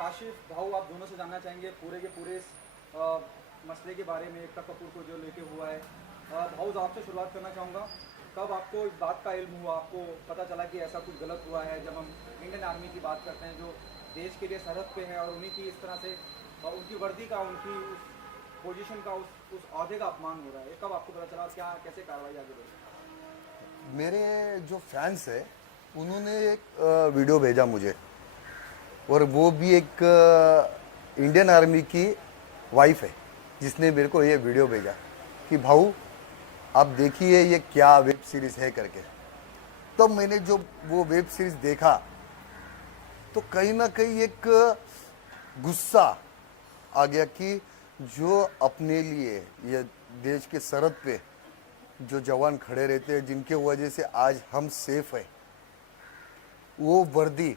काशिफ भाऊ, आप दोनों से जानना चाहेंगे पूरे के पूरे इस मसले के बारे में, एकता कपूर को जो लेके हुआ है। भाऊ, आपसे शुरुआत करना चाहूँगा, कब आपको इस बात का इल्म हुआ, आपको पता चला कि ऐसा कुछ गलत हुआ है? जब हम इंडियन आर्मी की बात करते हैं जो देश के लिए सरहद पे है और उन्हीं की इस तरह से उनकी वर्दी का, उनकी उस पोजीशन का, उस ओहदे का अपमान हो रहा है, कब आपको पता चला? क्या कैसे कार्रवाई आगे बढ़ी? मेरे जो फैंस है उन्होंने एक वीडियो भेजा मुझे, और वो भी एक इंडियन आर्मी की वाइफ है जिसने मेरे को ये वीडियो भेजा कि भाऊ आप देखिए ये क्या वेब सीरीज है करके। तो मैंने जो वो वेब सीरीज देखा तो कहीं ना कहीं एक गुस्सा आ गया कि जो अपने लिए ये देश के सरहद पे जो जवान खड़े रहते हैं, जिनके वजह से आज हम सेफ है, वो वर्दी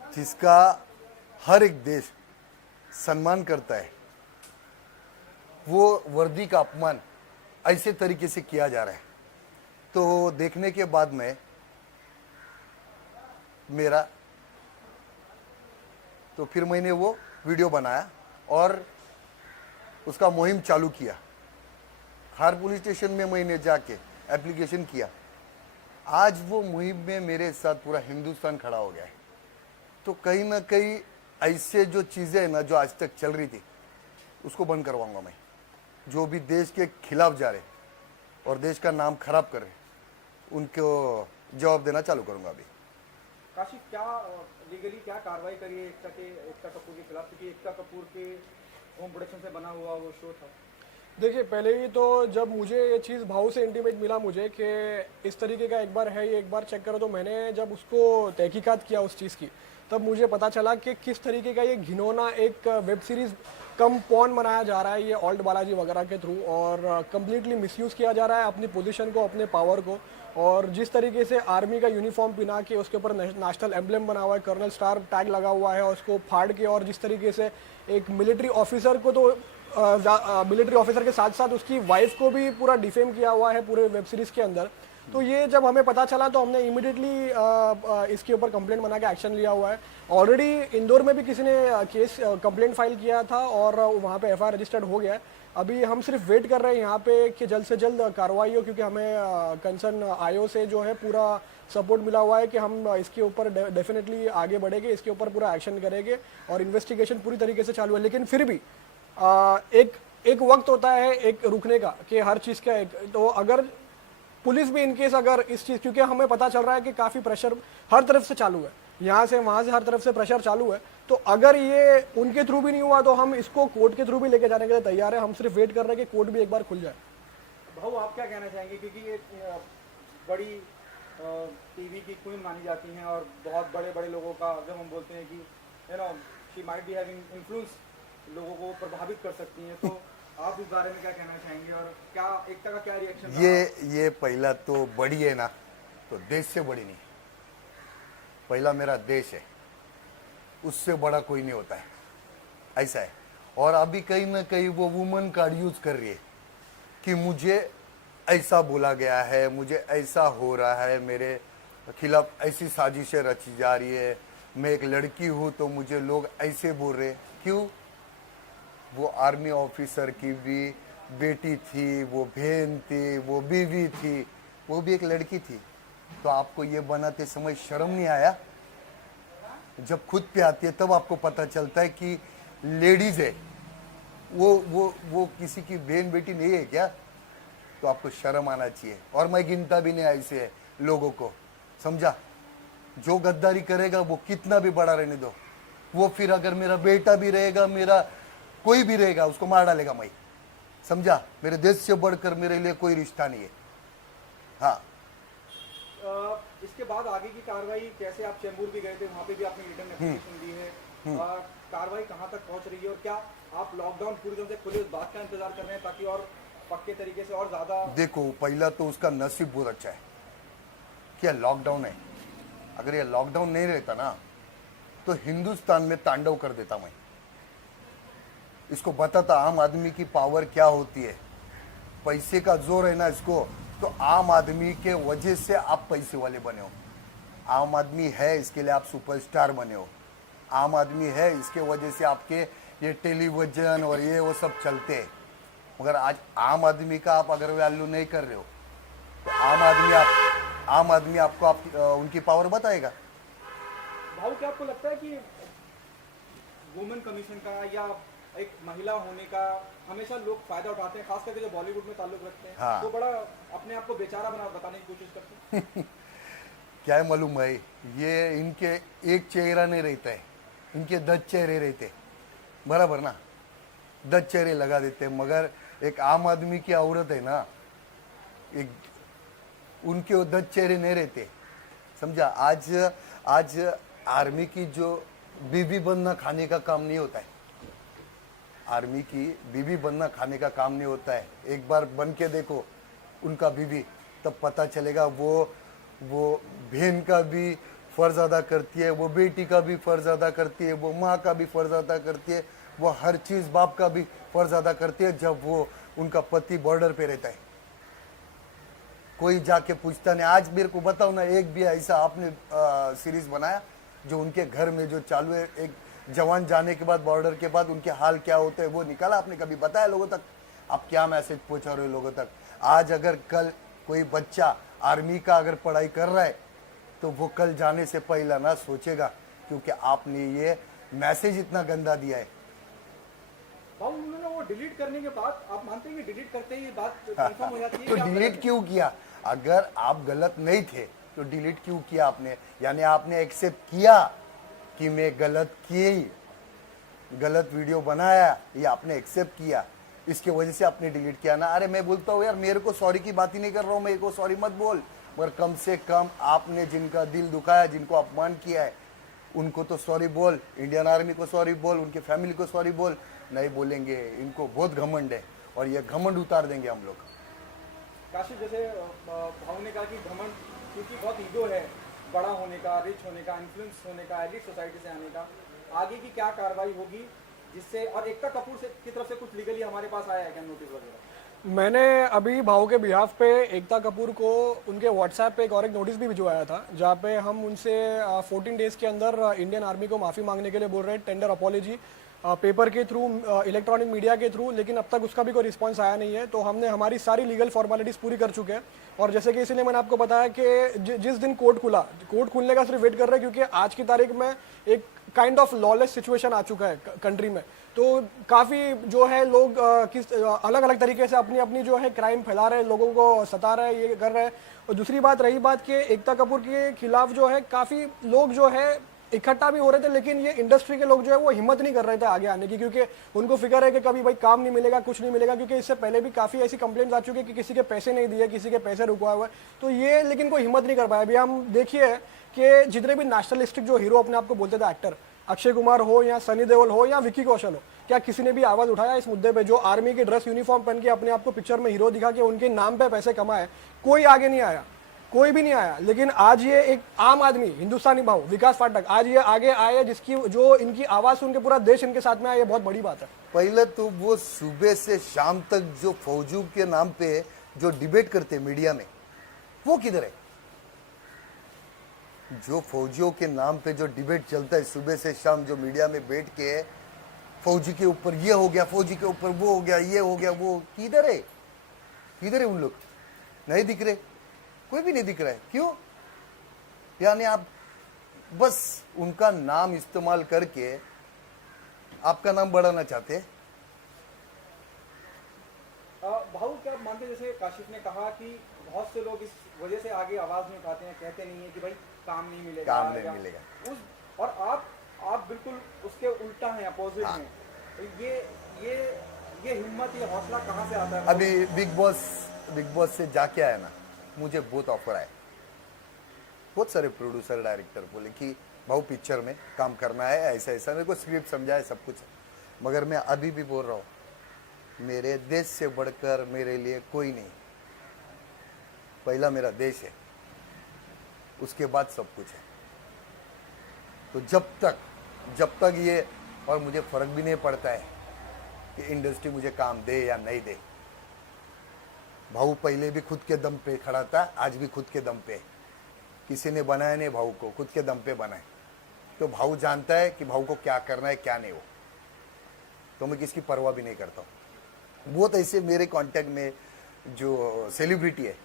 जिसका हर एक देश सम्मान करता है, वो वर्दी का अपमान ऐसे तरीके से किया जा रहा है। तो देखने के बाद में तो फिर मैंने वो वीडियो बनाया और उसका मुहिम चालू किया। हर पुलिस स्टेशन में मैंने जाके एप्लीकेशन किया। आज वो मुहिम में मेरे साथ पूरा हिंदुस्तान खड़ा हो गया है। तो कहीं ना कहीं ऐसे जो चीज़ें हैं ना, जो आज तक चल रही थी, उसको बंद करवाऊंगा मैं। जो भी देश के खिलाफ जा रहे और देश का नाम खराब कर रहे, उनको जवाब देना चालू करूंगा अभी। काशिफ, क्या लीगली क्या कार्रवाई करिए एकता कपूर के खिलाफ, क्योंकि एकता कपूर के होम प्रोडक्शन से बना हुआ वो शो था? देखिए, पहले ही तो जब मुझे ये चीज़ भाव से इंटीमेट मिला मुझे कि इस तरीके का एक बार है, ये एक बार चेक करो, तो मैंने जब उसको तहकीकात किया उस चीज़ की, तब मुझे पता चला कि किस तरीके का ये घिनौना एक वेब सीरीज़ कम पॉन बनाया जा रहा है ये ऑल्ट बालाजी वगैरह के थ्रू, और कम्प्लीटली मिसयूज़ किया जा रहा है अपनी पोजीशन को, अपने पावर को। और जिस तरीके से आर्मी का यूनिफॉर्म पहना के उसके ऊपर नेशनल एम्ब्लेम बना हुआ है, कर्नल स्टार टैग लगा हुआ है, और उसको फाड़ के, और जिस तरीके से एक मिलिट्री ऑफिसर को, तो मिलिट्री ऑफिसर के साथ साथ उसकी वाइफ को भी पूरा डिफेम किया हुआ है पूरे वेब सीरीज के अंदर। तो ये जब हमें पता चला तो हमने इमीडिएटली इसके ऊपर कंप्लेंट बना के एक्शन लिया हुआ है। ऑलरेडी इंदौर में भी किसी ने केस कंप्लेंट फाइल किया था और वहाँ पे एफआईआर रजिस्टर्ड हो गया है। अभी हम सिर्फ वेट कर रहे हैं यहाँ पे कि जल्द से जल्द कार्रवाई हो, क्योंकि हमें कंसर्न आईओ से जो है पूरा सपोर्ट मिला हुआ है कि हम इसके ऊपर डेफिनेटली आगे बढ़ेंगे, इसके ऊपर पूरा एक्शन करेंगे और इन्वेस्टिगेशन पूरी तरीके से चालू है। लेकिन फिर भी एक वक्त होता है एक रुकने का, कि हर चीज़ का एक, तो अगर पुलिस भी इनकेस अगर इस चीज़, क्योंकि हमें पता चल रहा है कि काफ़ी प्रेशर हर तरफ से चालू है, यहाँ से वहाँ से हर तरफ से प्रेशर चालू है, तो अगर ये उनके थ्रू भी नहीं हुआ तो हम इसको कोर्ट के थ्रू भी लेके जाने के लिए तैयार है। हम सिर्फ वेट कर रहे हैं कि कोर्ट भी एक बार खुल जाए। भाऊ, आप क्या कहना चाहेंगे, क्योंकि ये बड़ी टीवी की क्वीन मानी जाती हैं और बहुत बड़े बड़े लोगों का, जब हम बोलते हैं कि she might be having influence, लोगों को प्रभावित कर सकती हैं, तो आप इस बारे में क्या कहना चाहेंगे और क्या एकता का क्या रिएक्शन? ये पहला तो बड़ी है ना, तो देश से बड़ी नहीं, पहला मेरा देश है, उससे बड़ा कोई नहीं होता है, ऐसा है। और अभी कहीं ना कहीं वो वुमन कार्ड यूज कर रही है कि मुझे ऐसा बोला गया है, मुझे ऐसा हो रहा है, मेरे खिलाफ ऐसी साजिशें रची जा रही है, मैं एक लड़की हूं तो मुझे लोग ऐसे बोल रहे। क्यों? वो आर्मी ऑफिसर की भी बेटी थी, वो बहन थी, वो बीवी थी, वो भी एक लड़की थी। तो आपको ये बनाते समय शर्म नहीं आया? जब खुद पे आती है तब आपको पता चलता है कि लेडीज है, वो किसी की बहन बेटी नहीं है क्या? तो आपको शर्म आना चाहिए। और मैं गिनता भी नहीं ऐसे लोगों को, समझा? जो गद्दारी करेगा वो कितना भी बड़ा रहने दो, वो फिर अगर मेरा बेटा भी रहेगा, मेरा कोई भी रहेगा, उसको मार डालेगा मैं, समझा? मेरे देश से बढ़कर मेरे लिए कोई रिश्ता नहीं है। हाँ, इसके बाद आगे की कार्रवाई कैसे? आप चेंबूर भी गए थे, वहाँ पे भी आपने रिटर्न एप्लीकेशन दी है, कार्रवाई कहाँ तक पहुँच रही है और क्या आप लॉकडाउन पूरी तरह से खुले उस बात का इंतजार कर रहे हैं ताकि और पक्के तरीके से और ज्यादा? देखो, पहला तो उसका नसीब बहुत अच्छा है क्या लॉकडाउन है। अगर ये लॉकडाउन नहीं रहता ना तो हिंदुस्तान में तांडव कर देता मैं, इसको बताता आम आदमी की पावर क्या होती है। पैसे का जोर है ना इसको, तो आम आदमी के वजह से आप पैसे वाले बने हो। आम आदमी है इसके लिए आप सुपरस्टार बने हो। आम आदमी है, इसके वजह से आपके ये टेलीविजन और ये वो सब चलते हैं। मगर आज आम आदमी का आप अगर वैल्यू नहीं कर रहे हो तो आम आदमी आपको उनकी पावर बताएगा। भाव क्या आपको लगता है कि वुमेन कमीशन का या एक महिला होने का हमेशा लोग फायदा उठाते हैं, खास करके जो बॉलीवुड में ताल्लुक रखते हैं, हाँ। तो बड़ा अपने आप को बेचारा बताने की कोशिश करते हैं। क्या है मालूम भाई, ये इनके एक चेहरा नहीं रहता है, इनके 10 चेहरे रहते, बराबर ना, 10 चेहरे लगा देते हैं। मगर एक आम आदमी की औरत है ना, एक उनके वो 10 चेहरे नहीं रहते, समझा। आज आर्मी की जो बीबी बनना खाने का काम नहीं होता है, आर्मी की बीबी बनना खाने का काम नहीं होता है। एक बार बन के देखो उनका बीबी, तब पता चलेगा वो बहन का भी फर्ज अदा करती है, वो बेटी का भी फर्ज अदा करती है, वो माँ का भी फर्ज अदा करती है, वो हर चीज़ बाप का भी फर्ज अदा करती है जब वो उनका पति बॉर्डर पे रहता है। कोई जाके पूछता नहीं। आज मेरे को बताओ ना, एक भी ऐसा आपने सीरीज बनाया जो उनके घर में जो चालू है, एक जवान जाने के बाद बॉर्डर के बाद उनके हाल क्या होते हैं वो निकाला आपने? कभी बताया लोगों तक? आप क्या मैसेज पहुंचा रहे हो लोगों तक? आज अगर कल कोई बच्चा आर्मी का अगर पढ़ाई कर रहा है तो वो कल जाने से पहला ना सोचेगा, क्योंकि आपने ये मैसेज इतना गंदा दिया है। भाव उन्होंने वो डिलीट करने के बाद आप मानते हैं कि डिलीट करते ही बात कंफर्म हो जाती है तो कि आप डिलीट गलत क्यों किया? अगर आप गलत नहीं थे तो डिलीट क्यों किया आपने? यानी आपने एक्सेप्ट किया कि मैं गलत की, गलत वीडियो बनाया, ये आपने एक्सेप्ट किया, इसके वजह से आपने डिलीट किया ना। अरे मैं बोलता हूँ यार, मेरे को सॉरी की बात ही नहीं कर रहा हूँ, मेरे को सॉरी मत बोल, मगर कम से कम आपने जिनका दिल दुखाया, जिनको अपमान किया है, उनको तो सॉरी बोल। इंडियन आर्मी को सॉरी बोल, उनके फैमिली को सॉरी बोल। नहीं बोलेंगे, इनको बहुत घमंड है और ये घमंड उतार देंगे हम लोग। काशिफ, जैसे भाव ने कहा कि घमंड क्योंकि बहुत ईगो है बड़ा होने का, रिच होने का, इन्फ्लुएंस होने का, एलिट सोसाइटी से आने का, आगे की क्या कार्रवाई होगी जिससे, और एकता कपूर से की तरफ से कुछ लीगली हमारे पास आया है क्या नोटिस वगैरह? मैंने अभी भाव के बिहाफ पे एकता कपूर को उनके व्हाट्सएप पे एक और एक नोटिस भी भिजवाया था, जहाँ पे हम उनसे 14 डेज के अंदर इंडियन आर्मी को माफ़ी मांगने के लिए बोल रहे हैं, टेंडर अपॉलॉजी पेपर के थ्रू, इलेक्ट्रॉनिक मीडिया के थ्रू, लेकिन अब तक उसका भी कोई रिस्पांस आया नहीं है। तो हमने हमारी सारी लीगल फॉर्मेलिटीज़ पूरी कर चुके हैं। और जैसे कि इसीलिए मैंने आपको बताया कि जिस दिन कोर्ट खुला, कोर्ट खुलने का सिर्फ वेट कर रहे हैं, क्योंकि आज की तारीख में एक काइंड ऑफ लॉलेस सिचुएशन आ चुका है कंट्री में। तो काफ़ी जो है लोग किस अलग अलग तरीके से अपनी अपनी जो है क्राइम फैला रहे हैं, लोगों को सता रहे हैं, ये कर रहे हैं। और दूसरी बात रही बात कि एकता कपूर के खिलाफ जो है काफ़ी लोग जो है इकट्ठा भी हो रहे थे, लेकिन ये इंडस्ट्री के लोग जो है वो हिम्मत नहीं कर रहे थे आगे आने की, क्योंकि उनको फिक्र है कि कभी भाई काम नहीं मिलेगा, कुछ नहीं मिलेगा, क्योंकि इससे पहले भी काफ़ी ऐसी कंप्लेंट्स आ चुकी है कि किसी के पैसे नहीं दिए, किसी के पैसे रुकवाए हुए। तो ये लेकिन कोई हिम्मत नहीं कर पाया। अभी हम देखिए कि जितने भी नेशनलिस्टिक जो हीरो अपने आप को बोलते थे एक्टर, अक्षय कुमार हो या सनी देओल हो या विकी कौशल हो, क्या किसी ने भी आवाज़ उठाया इस मुद्दे पे? जो आर्मी की ड्रेस यूनिफॉर्म पहन के अपने आप को पिक्चर में हीरो दिखा के उनके नाम पे पैसे कमाए, कोई आगे नहीं आया, कोई भी नहीं आया। लेकिन आज ये एक आम आदमी, हिंदुस्तानी भाव विकास फाटक, आज ये आगे आए, जिसकी जो इनकी आवाज़ सुन के पूरा देश इनके साथ में आया, ये बहुत बड़ी बात है। पहले तो वो सुबह से शाम तक जो फौजियों के नाम पे जो डिबेट करते मीडिया में, वो किधर है? जो फौजियों के नाम पे जो डिबेट चलता है सुबह से शाम, जो मीडिया में बैठ के फौजी के ऊपर ये हो गया, फौजी के ऊपर वो हो गया, ये हो गया, वो किधर है? किधर है उन लोग? नहीं दिख रहे, कोई भी नहीं दिख रहा है। क्यों? यानी आप बस उनका नाम इस्तेमाल करके आपका नाम बढ़ाना चाहते हैं। भाऊ, क्या आप मानते हैं, जैसे काशिफ ने कहा कि बहुत से लोग इस वजह से आगे आवाज नहीं उठाते हैं, कहते नहीं है कि भाई काम नहीं मिलेगा, काम नहीं मिलेगा। और आप बिल्कुल उसके उल्टा हैं, अपोजिट हैं। तो ये हिम्मत, ये हौसला कहाँ से आता है? अभी बिग बॉस से जाके आया ना, मुझे बहुत ऑफर आए, बहुत सारे प्रोड्यूसर डायरेक्टर बोले कि भाऊ पिक्चर में काम करना है, ऐसा ऐसा, मेरे को स्क्रिप्ट समझाए, सब कुछ। मगर मैं अभी भी बोल रहा हूँ, मेरे देश से बढ़कर मेरे लिए कोई नहीं। पहला मेरा देश है, उसके बाद सब कुछ है। तो जब तक ये, और मुझे फर्क भी नहीं पड़ता है कि इंडस्ट्री मुझे काम दे या नहीं दे। भाऊ पहले भी खुद के दम पे खड़ा था, आज भी खुद के दम पे। किसी ने बनाया नहीं भाऊ को, खुद के दम पे बनाए। तो भाऊ जानता है कि भाऊ को क्या करना है क्या नहीं, वो तो मैं किसकी परवाह भी नहीं करता हूँ। बहुत ऐसे मेरे कांटेक्ट में जो सेलिब्रिटी है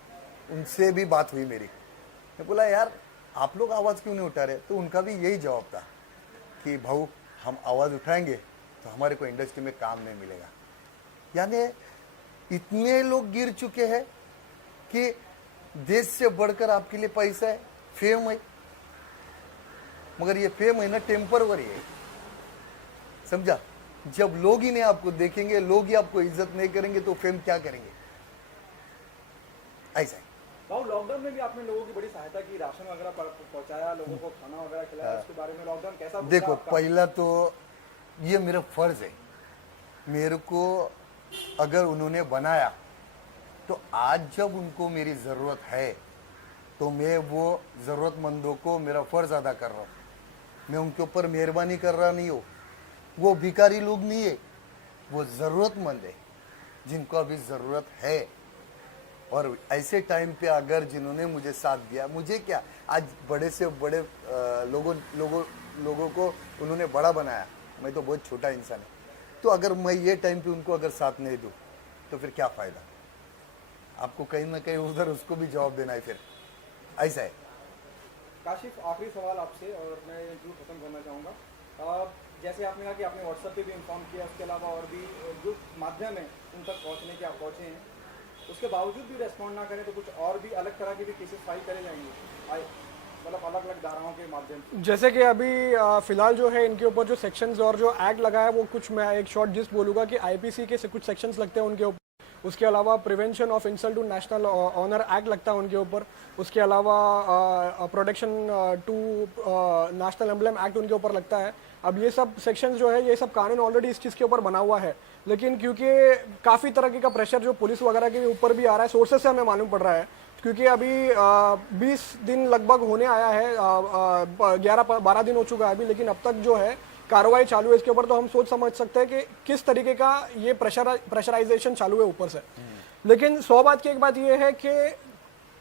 उनसे भी बात हुई मेरी, मैं बोला यार आप लोग आवाज़ क्यों नहीं उठा रहे, तो उनका भी यही जवाब था कि भाऊ हम आवाज़ उठाएंगे तो हमारे को इंडस्ट्री में काम नहीं मिलेगा। यानी इतने लोग गिर चुके हैं कि देश से बढ़कर आपके लिए पैसा है, फेम है, मगर ये फेम है ना टेम्परवरी है, समझा। जब लोग ही नहीं आपको देखेंगे, लोग ही आपको इज्जत नहीं करेंगे तो फेम क्या करेंगे, ऐसा है। भाऊ लॉकडाउन में भी आपने लोगों की बड़ी सहायता की, राशन वगैरह पहुंचाया, लोगों को खाना वगैरह खिलाया, उसके बारे में लॉकडाउन कैसा गुजरा देखो आपका? पहला तो ये मेरा फर्ज है, मेरे को अगर उन्होंने बनाया तो आज जब उनको मेरी ज़रूरत है तो मैं वो ज़रूरतमंदों को मेरा फ़र्ज़ अदा कर रहा हूँ। मैं उनके ऊपर मेहरबानी कर रहा नहीं हूँ, वो भिखारी लोग नहीं है, वो ज़रूरतमंद है जिनको अभी ज़रूरत है। और ऐसे टाइम पे अगर जिन्होंने मुझे साथ दिया, मुझे क्या आज बड़े से बड़े लोगों को उन्होंने बड़ा बनाया, मैं तो बहुत छोटा इंसान है, तो अगर मैं ये टाइम पे उनको अगर साथ नहीं दूँ तो फिर क्या फ़ायदा। आपको कहीं ना कहीं उधर उसको भी जवाब देना है, फिर ऐसा है। काशिफ आखिरी सवाल आपसे और मैं जो खत्म करना चाहूँगा, जैसे आपने कहा कि आपने व्हाट्सएप पे भी इन्फॉर्म किया, उसके अलावा और भी जो माध्यम है उन तक पहुँचने के आप पहुँचे हैं, उसके बावजूद भी रेस्पॉन्ड ना करें तो कुछ और भी अलग तरह के भी केसेस फाइल करे जाएंगे, मतलब अलग अलग धाराओं के माध्यम से? जैसे कि अभी फिलहाल जो है इनके ऊपर जो सेक्शंस और जो एक्ट लगा है वो कुछ मैं एक शॉर्ट जिस्ट बोलूँगा कि आईपीसी के कुछ सेक्शंस लगते हैं उनके ऊपर, उसके अलावा prevention of insult to national honour act लगता है उनके ऊपर, उसके अलावा protection to national emblem act उनके ऊपर लगता है। अब ये सब सेक्शंस जो है ये सब कानून ऑलरेडी इस चीज़ के ऊपर बना हुआ है, लेकिन क्योंकि काफ़ी तरह का प्रेशर जो पुलिस वगैरह के ऊपर भी आ रहा है, सोर्सेस से हमें मालूम पड़ रहा है, क्योंकि अभी 20 दिन लगभग होने आया है, 11-12 दिन हो चुका है अभी, लेकिन अब तक जो है कार्रवाई चालू है इसके ऊपर, तो हम सोच समझ सकते हैं कि किस तरीके का ये प्रेशराइजेशन चालू है ऊपर से। लेकिन 100 बात की एक बात ये है कि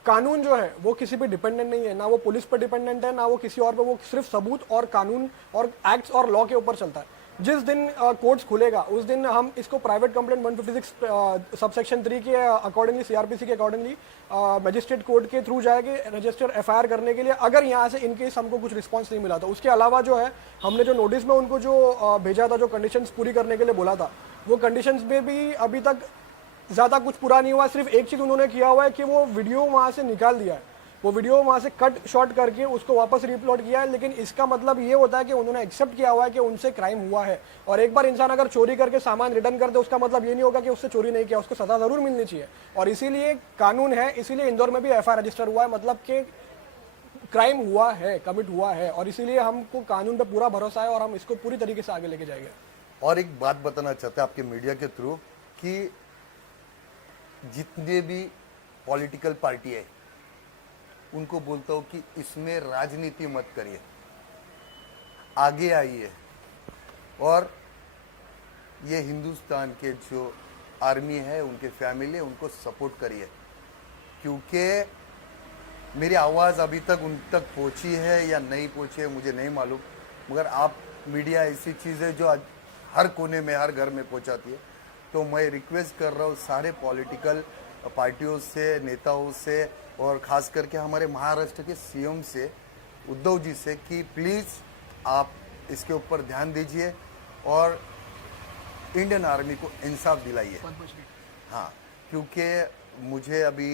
कानून जो है वो किसी पे डिपेंडेंट नहीं है, ना वो पुलिस पे डिपेंडेंट है ना वो किसी और पे, वो सिर्फ सबूत और कानून और एक्ट्स और लॉ के ऊपर चलता है। जिस दिन कोर्ट्स खुलेगा उस दिन हम इसको प्राइवेट कंप्लेंट 156 सबसेक्शन 3 के अकॉर्डिंगली, सीआरपीसी के अकॉर्डिंगली मजिस्ट्रेट कोर्ट के थ्रू जाएंगे रजिस्टर एफआईआर करने के लिए, अगर यहाँ से इनकेस हमको कुछ रिस्पांस नहीं मिला तो। उसके अलावा जो है हमने जो नोटिस में उनको जो भेजा था, जो कंडीशंस पूरी करने के लिए बोला था, वो कंडीशंस में भी अभी तक ज़्यादा कुछ पूरा नहीं हुआ। सिर्फ एक चीज़ उन्होंने किया हुआ है कि वो वीडियो वहाँ से निकाल दिया है, वो वीडियो वहाँ से कट शॉट करके उसको वापस रिअपलोड किया है, लेकिन इसका मतलब ये होता है कि उन्होंने एक्सेप्ट किया हुआ है कि उनसे क्राइम हुआ है। और एक बार इंसान अगर चोरी करके सामान रिटर्न कर दे उसका मतलब ये नहीं होगा कि उससे चोरी नहीं किया, उसको सजा जरूर मिलनी चाहिए। और इसीलिए कानून है, इसीलिए इंदौर में भी एफआईआर रजिस्टर हुआ है, मतलब कि क्राइम हुआ है, कमिट हुआ है, और इसीलिए हमको कानून पर पूरा भरोसा है और हम इसको पूरी तरीके से आगे लेके जाएंगे। और एक बात बताना चाहते हैं आपके मीडिया के थ्रू कि जितने भी पॉलिटिकल पार्टी है उनको बोलता हूँ कि इसमें राजनीति मत करिए, आगे आइए और ये हिंदुस्तान के जो आर्मी है उनके फैमिली है उनको सपोर्ट करिए, क्योंकि मेरी आवाज़ अभी तक उन तक पहुँची है या नहीं पहुँची है मुझे नहीं मालूम, मगर आप मीडिया ऐसी चीज़ है जो आज हर कोने में हर घर में पहुँचाती है। तो मैं रिक्वेस्ट कर रहा हूँ सारे पॉलिटिकल पार्टियों से, नेताओं से, और ख़ास करके हमारे महाराष्ट्र के सीएम से, उद्धव जी से, कि प्लीज़ आप इसके ऊपर ध्यान दीजिए और इंडियन आर्मी को इंसाफ दिलाइए। हाँ, क्योंकि मुझे अभी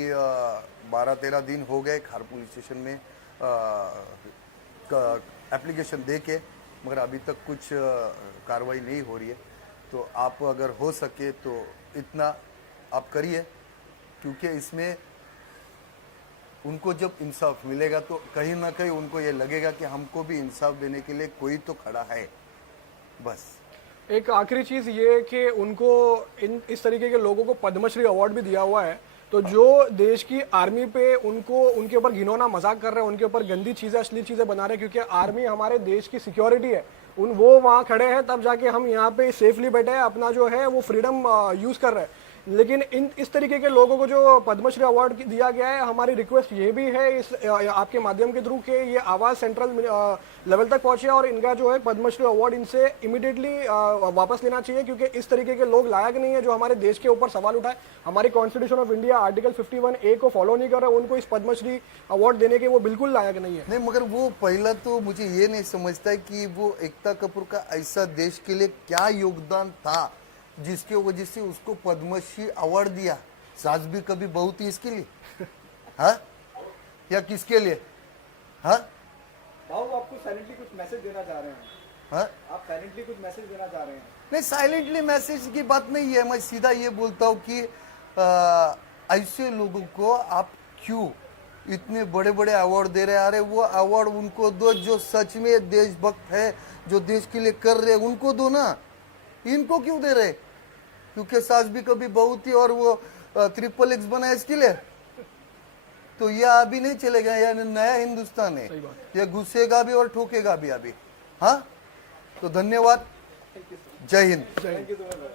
12-13 दिन हो गए खार पुलिस स्टेशन में एप्लीकेशन दे के, मगर अभी तक कुछ कार्रवाई नहीं हो रही है। तो आप अगर हो सके तो इतना आप करिए, क्योंकि इसमें उनको जब इंसाफ मिलेगा तो कहीं ना कहीं उनको ये लगेगा कि हमको भी इंसाफ देने के लिए कोई तो खड़ा है। बस एक आखिरी चीज़ ये कि उनको इस तरीके के लोगों को पद्मश्री अवार्ड भी दिया हुआ है, तो जो देश की आर्मी पे उनके ऊपर घिनौना मजाक कर रहे हैं, उनके ऊपर गंदी चीज़ें, अश्लील चीज़ें बना रहे हैं, क्योंकि आर्मी हमारे देश की सिक्योरिटी है, वो वहाँ खड़े हैं तब जाके हम यहाँ पे सेफली बैठे हैं, अपना जो है वो फ्रीडम यूज़ कर रहे हैं। लेकिन इस तरीके के लोगों को जो पद्मश्री अवार्ड दिया गया है, हमारी रिक्वेस्ट ये भी है इस आपके माध्यम के थ्रू कि ये आवाज सेंट्रल लेवल तक पहुंचे और इनका जो है पद्मश्री अवार्ड इनसे इमीडिएटली वापस लेना चाहिए, क्योंकि इस तरीके के लोग लायक नहीं है जो हमारे देश के ऊपर सवाल उठाए, हमारी constitution of India article 51A को फॉलो नहीं कर रहे, उनको इस पद्मश्री अवार्ड देने के वो बिल्कुल लायक नहीं है। नहीं, मगर वो पहला तो मुझे ये नहीं समझता है कि वो एकता कपूर का ऐसा देश के लिए क्या योगदान था जिसके वजह से उसको पद्मश्री अवार्ड दिया। सास भी कभी बहू थी इसके लिए हाँ, या किसके लिए? हाँ भाऊ आपको साइलेंटली कुछ मैसेज देना चाह रहे हैं, हाँ, आप साइलेंटली कुछ मैसेज देना चाह रहे हैं। नहीं, साइलेंटली मैसेज की बात नहीं है। मैं सीधा ये बोलता हूँ कि ऐसे लोगों को आप क्यों इतने बड़े बड़े अवार्ड दे रहे हैं? अरे वो अवार्ड उनको दो जो सच में देशभक्त है, जो देश के लिए कर रहे हैं, उनको दो ना। इनको क्यों दे रहे? क्योंकि सास भी कभी बहू थी और वो XXX बना इसके लिए। तो ये अभी नहीं चलेगा, यार नया हिंदुस्तान है, ये घुसेगा भी और ठोकेगा भी अभी। हाँ, तो धन्यवाद, जय Hind. Thank you so much.